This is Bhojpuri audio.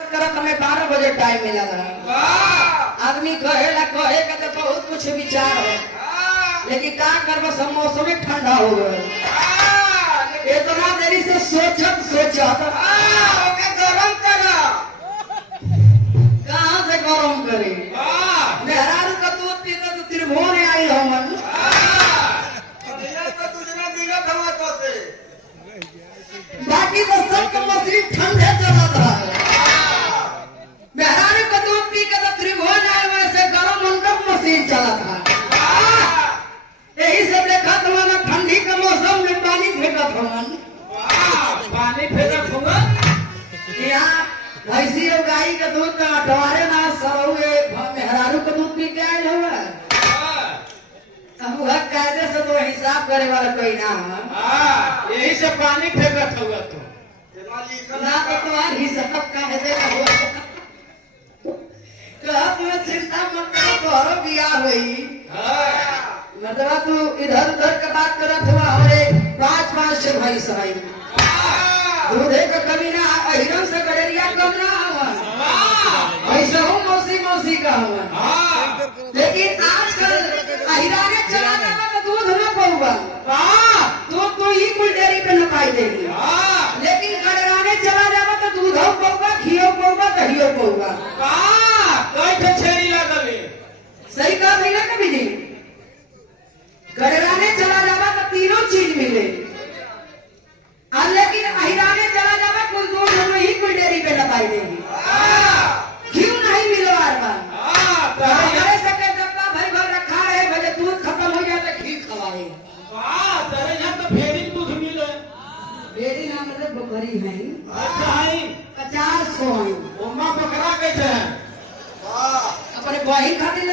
करत हमें 12 बजे टाइम मिला था। आदमी कहेला कहे का तो बहुत कुछ विचार है, लेकिन का करब सब मौसम ठंडा हो गए। इतना देरी से सोचत गरम करा कहाँ से गरम करे। मेहरारू का दूध पीते तो त्रिभुवन आई हमन बाकी तो सब मछली ठंडे चला था। मेहरारू का दूध पी के तो त्रिभुवन आए वैसे गरम मंडप मशीन चला था। यही से देखा तुम्हारा ठंडी के मौसम में पानी फेंकत हमन पानी फेंकत हुआ यहाँ भैंसी और गाय का दूध का अटवारे ना सरोगे मेहरारू का दूध पी के आए होगा। वह कायदे से तो हिसाब करे वाला कोई ना है। यही से पानी फेंकत हुआ तो ना तो तुम्हारा हिसाब का है देगा कहा तुम्हें चिंता मत करो तोहरो बियाह हुई। मतलब तू इधर उधर का बात करत हुआ हमारे 5-5 से भाई सहाय दूधे का कमी ना अहिरम से गडरिया कम ना हुआ ऐसा हो मौसी का हुआ। लेकिन आजकल अहिराने चला जाना तो दूध न पऊगा तो ही कुल डेयरी पे न पाई देगी। लेकिन गडराने चला जाना तो दूध हो पऊगा घियो पऊगा दहियो पऊगा। छेड़ी लगल सही कहा भैया कभी नहीं गडराने चला जावा तो तीनों चीज मिले लेकिन अहिराने चला जावा कुल दूध हम ही कुल डेयरी पे न पाई देगी। क्यों नहीं मिलो हर बार हमारे सके डब्बा भर भर रखा है भले दूध खत्म हो जाए तो घी खवाए। यहाँ तो फेरी दूध मिले डेयरी नाम से बकरी है अच्छा है 50 सौ उम्मा बकरा कैसे अपने बही खातिर